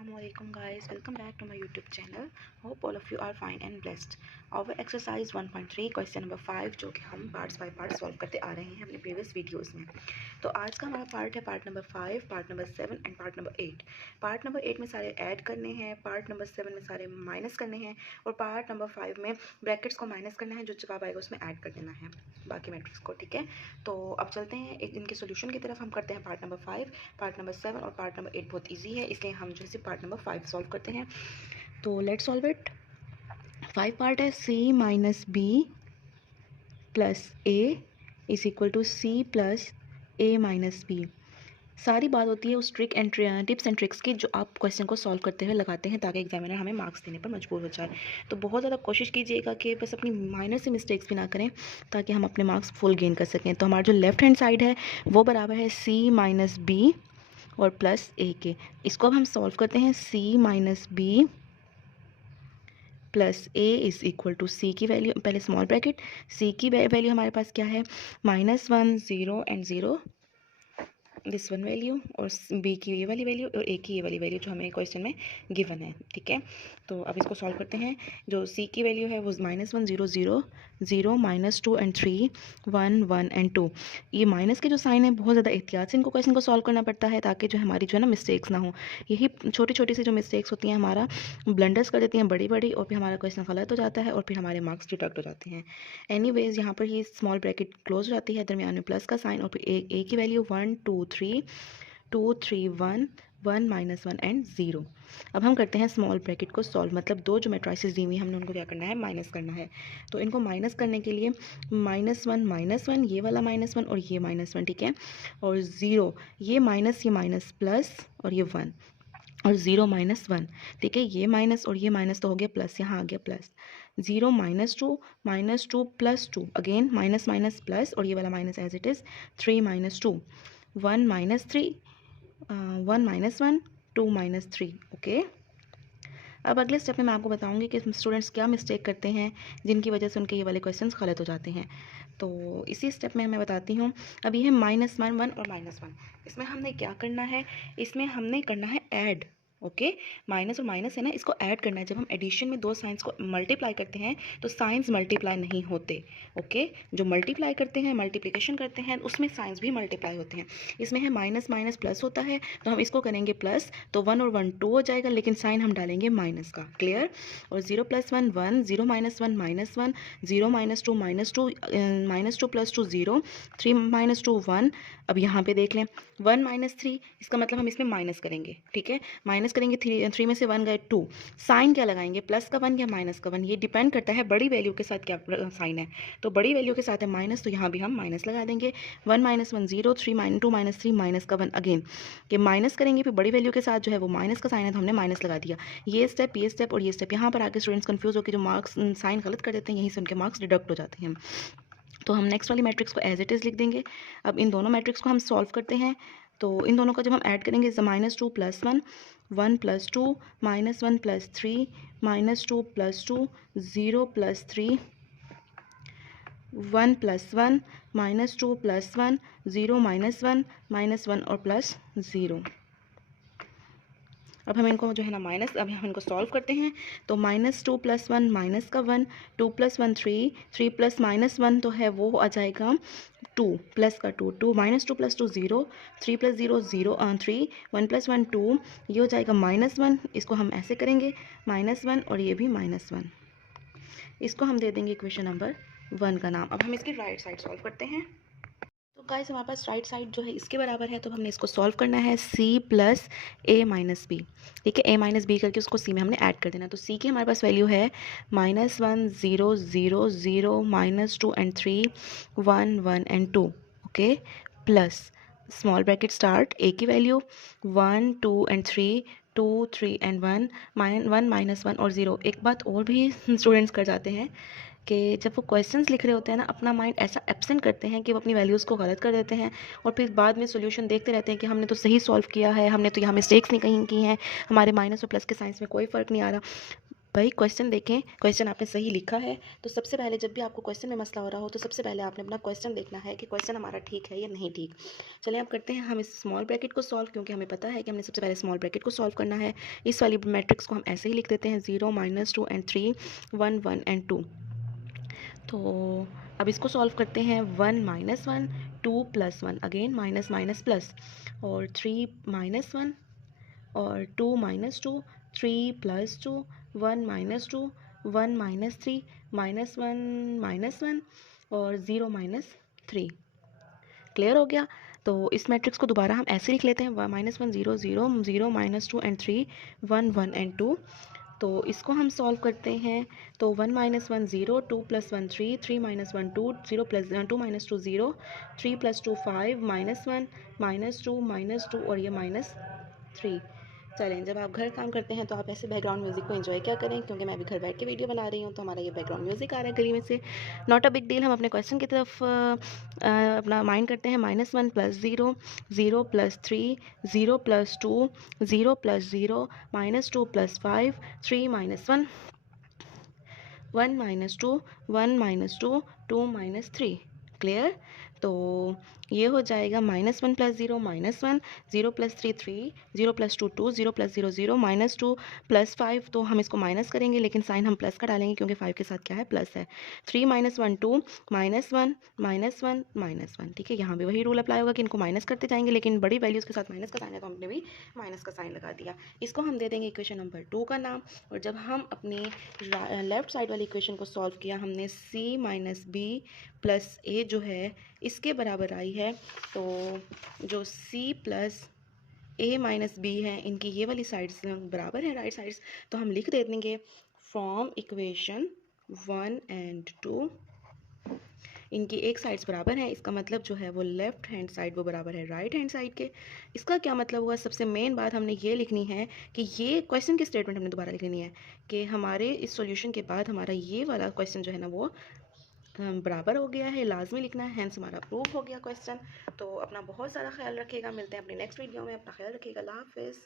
Assalamualaikum guys, welcome back to my YouTube channel. Hope all of you are fine and blessed. Our exercise 1.3 question number 5 जो कि हम parts by part solve करते आ रहे हैं अपने previous videos में। तो आज का हमारा पार्ट है part number 5, part number 7 and part number 8। Part number 8 में सारे ऐड करने हैं, पार्ट नंबर 7 में सारे माइनस करने हैं और पार्ट नंबर 5 में ब्रैकेट्स को माइनस करना है, जो जवाब आएगा उसमें ऐड कर देना है बाकी मैट्रिक्स को। ठीक है, तो अब चलते हैं एक इनके सोल्यूशन की तरफ। हम करते हैं पार्ट नंबर 5, पार्ट नंबर 7 और पार्ट नंबर 8 बहुत ईजी है, इसलिए हम जो है पार्ट नंबर 5 सॉल्व करते हैं। तो लेट्स सॉल्व इट। 5 पार्ट है c minus B plus A is equal to C plus A minus B. सारी बात होती है उस टिप्स एंड ट्रिक्स की जो आप क्वेश्चन को सॉल्व करते हुए लगाते हैं, ताकि एग्जामिनर हमें मार्क्स देने पर मजबूर हो जाए। तो बहुत ज़्यादा कोशिश कीजिएगा कि बस अपनी माइनर से मिस्टेक्स भी ना करें, ताकि हम अपने मार्क्स फुल गेन कर सकें। तो हमारा जो लेफ्ट हैंड साइड है वो बराबर है c माइनस बी और प्लस ए के। इसको अब हम सॉल्व करते हैं। c minus B plus A is equal to C की वैल्यू, पहले स्मॉल ब्रैकेट, सी की वैल्यू हमारे पास क्या है, -1 0 एंड 0 दिस वन वैल्यू, और बी की ये वाली वैल्यू और ए की ये वाली वैल्यू जो हमें क्वेश्चन में गिवन है। ठीक है, तो अब इसको सॉल्व करते हैं। जो सी की वैल्यू है वो -1 0 0 0 -2 एंड 3 1 1 एंड 2। ये माइनस के जो साइन है बहुत ज़्यादा एहतियात से इनको क्वेश्चन को सॉल्व करना पड़ता है, ताकि जो हमारी जो है ना मिस्टेक्स ना हो। यही छोटी छोटी सी जो मिस्टेक्स होती हैं हमारा ब्लंडर्स कर देती हैं बड़ी बड़ी, और फिर हमारा क्वेश्चन गलत हो जाता है और फिर हमारे मार्क्स डिडक्ट हो जाते हैं। एनीवेज यहाँ पर ही स्मॉल ब्रैकेट क्लोज हो जाती है, दरमियान में प्लस का साइन, और फिर ए की वैल्यू 1 2 3 2 3 1 1 -1 एंड 0। अब हम करते हैं स्मॉल ब्रैकेट को सॉल्व, मतलब दो जो मैट्रिसेस दी हुई हमने उनको क्या करना है, माइनस करना है। तो इनको माइनस करने के लिए -1 ये वाला -1 और ये -1, ठीक है, और 0 ये माइनस प्लस और ये 1 और 0 -1, ठीक है, ये माइनस और ये माइनस तो हो गया प्लस, यहाँ आ गया plus. 0 -2 plus 2 again minus plus और ये वाला minus as it is 3 -2 1 -3 1 -1 2 -3। Okay, अब अगले स्टेप में मैं आपको बताऊंगी कि स्टूडेंट्स क्या मिस्टेक करते हैं जिनकी वजह से उनके ये वाले क्वेश्चंस गलत हो जाते हैं। तो इसी स्टेप में मैं बताती हूँ। अब ये है -1 और -1, इसमें हमने क्या करना है, इसमें हमने करना है ऐड। ओके, माइनस और माइनस है ना, इसको ऐड करना है। जब हम एडिशन में दो साइंस को मल्टीप्लाई करते हैं तो साइंस मल्टीप्लाई नहीं होते। ओके, जो मल्टीप्लाई करते हैं, मल्टीप्लिकेशन करते हैं, उसमें साइंस भी मल्टीप्लाई होते हैं। इसमें है माइनस प्लस होता है, तो हम इसको करेंगे प्लस, तो 1 और 1 2 हो जाएगा, लेकिन साइन हम डालेंगे माइनस का। क्लियर? और 0 + 1 1 0 - 1 -1 0 -2 -2 प्लस 2 0 3 - 2 1। अब यहाँ पे देख लें 1 - 3, इसका मतलब हम इसमें माइनस करेंगे। ठीक है, माइनस करेंगे, 3 में से 1 गए 2, साइन क्या लगाएंगे, प्लस का 1 या माइनस का 1, ये डिपेंड करता है बड़ी वैल्यू के साथ क्या साइन है। तो बड़ी वैल्यू के साथ है माइनस, तो यहाँ भी हम माइनस लगा देंगे। 1 - 1 0 3 -2 -3 माइनस का 1 अगेन, ये माइनस करेंगे, फिर बड़ी वैल्यू के साथ जो है वो माइनस का साइन है तो हमने माइनस लगा दिया। ये स्टेप और ये स्टेप, यहाँ पर आके स्टूडेंट्स कंफ्यूज होकर जो मार्क्स साइन गलत कर देते हैं, यहीं से उनके मार्क्स डिडक्ट हो जाते हैं। तो हम नेक्स्ट वाली मैट्रिक्स को एज इट इज़ लिख देंगे। अब इन दोनों मैट्रिक्स को हम सॉल्व करते हैं। तो इन दोनों का जब हम ऐड करेंगे, -2 + 1 1 + 2 -1 + 3 -2 + 2 0 + 3 1 + 1 -2 + 1 0 -1 -1 और +0। अब हम इनको जो है ना अब हम इनको सॉल्व करते हैं। तो -2 + 1 माइनस का 1 2 + 1 3 3 + -1 तो है वो आ जाएगा 2 प्लस का 2 2 -2 + 2 0 3 + 0 0 3 1 + 1 2, ये हो जाएगा -1। इसको हम ऐसे करेंगे -1 और ये भी -1, इसको हम दे देंगे इक्वेशन नंबर 1 का नाम। अब हम इसकी राइट साइड सॉल्व करते हैं। तो गाइस हमारे पास राइट साइड जो है इसके बराबर है, तो हमने इसको सॉल्व करना है c + a - b। ठीक है, a - b करके उसको c में हमने ऐड कर देना। तो c की हमारे पास वैल्यू है -1 0 0 0 -2 and 3 1 1 and 2। Okay, plus small bracket start, a की वैल्यू 1 2 एंड 3 2 3 एंड 1 1 -1 और 0। एक बात और भी स्टूडेंट्स कर जाते हैं कि जब वो क्वेश्चंस लिख रहे होते हैं ना, अपना माइंड ऐसा एब्सेंट करते हैं कि वो अपनी वैल्यूज़ को गलत कर देते हैं, और फिर बाद में सॉल्यूशन देखते रहते हैं कि हमने तो सही सॉल्व किया है, हमने तो यहाँ मिस्टेक्स नहीं कहीं की हैं, हमारे माइनस और प्लस के साइंस में कोई फ़र्क नहीं आ रहा। भाई क्वेश्चन देखें, क्वेश्चन आपने सही लिखा है तो सबसे पहले जब भी आपको क्वेश्चन में मसला हो रहा हो तो सबसे पहले आपने अपना क्वेश्चन देखना है कि क्वेश्चन हमारा ठीक है या नहीं ठीक। चलिए अब करते हैं हम इस स्मॉल ब्रैकेट को सॉल्व, क्योंकि हमें पता है कि हमने सबसे पहले स्मॉल ब्रैकेट को सॉल्व करना है। इस वाली मैट्रिक्स को हम ऐसे ही लिख देते हैं 0 -2 एंड 3 1 1 एंड 2। तो अब इसको सॉल्व करते हैं 1 -1 2 + 1 अगेन माइनस माइनस प्लस और 3 -1 और 2 -2 3 + 2 1 -2 1 -3 -1 -1 और 0 -3। क्लियर हो गया। तो इस मैट्रिक्स को दोबारा हम ऐसे लिख लेते हैं -1 0 0 0 -2 एंड 3 1 1 एंड 2। तो इसको हम सॉल्व करते हैं तो 1 -1 0 2 + 1 3 3 -1 2 0 + 2 -2 0 3 + 2 5 -1 -2 और ये -3। चलें, जब आप घर काम करते हैं तो आप ऐसे बैकग्राउंड म्यूज़िक को एंजॉय क्या करें, क्योंकि मैं अभी घर बैठ के वीडियो बना रही हूँ तो हमारा ये बैकग्राउंड म्यूज़िक आ रहा है गली में से। Not a big deal. हम अपने क्वेश्चन की तरफ अपना माइंड करते हैं। -1 + 0 0 + 3 0 + 2 0 + 0 -2 + 5 3 -1 1 -2 1 -2 2 -3। क्लियर। तो ये हो जाएगा -1 + 0 -1 0 + 3 3 0 + 2 2 0 + 0 0 -2 + 5। तो हम इसको माइनस करेंगे लेकिन साइन हम प्लस का डालेंगे क्योंकि 5 के साथ क्या है, प्लस है। 3 -1 2 -1 -1 -1। ठीक है, यहाँ भी वही रूल अप्लाई होगा कि इनको माइनस करते जाएंगे, लेकिन बड़ी वैल्यूज़ के साथ माइनस का साइन है तो हमने भी माइनस का साइन लगा दिया। इसको हम दे देंगे इक्वेशन नंबर 2 का नाम। और जब हम अपनी लेफ्ट साइड वाली इक्वेशन को सॉल्व किया, हमने c - b + a जो है इसके बराबर आई है। तो जो c + a - b है, इनकी ये वाली साइड्स बराबर है, राइट साइड्स। तो हम लिख दे देंगे फ्रॉम इक्वेशन 1 एंड 2 इनकी एक साइड्स बराबर है। इसका मतलब जो है वो लेफ्ट हैंड साइड वो बराबर है राइट हैंड साइड के। इसका क्या मतलब हुआ, सबसे मेन बात हमने ये लिखनी है कि ये क्वेश्चन की स्टेटमेंट हमने दोबारा लिखनी है कि हमारे इस सॉल्यूशन के बाद हमारा ये वाला क्वेश्चन जो है ना वो बराबर हो गया है, लाजमी लिखना है, हैंस हमारा प्रूफ हो गया क्वेश्चन। तो अपना बहुत सारा ख्याल रखिएगा, मिलते हैं अपनी नेक्स्ट वीडियो में। अपना ख्याल रखिएगा, अल्लाह हाफिज़।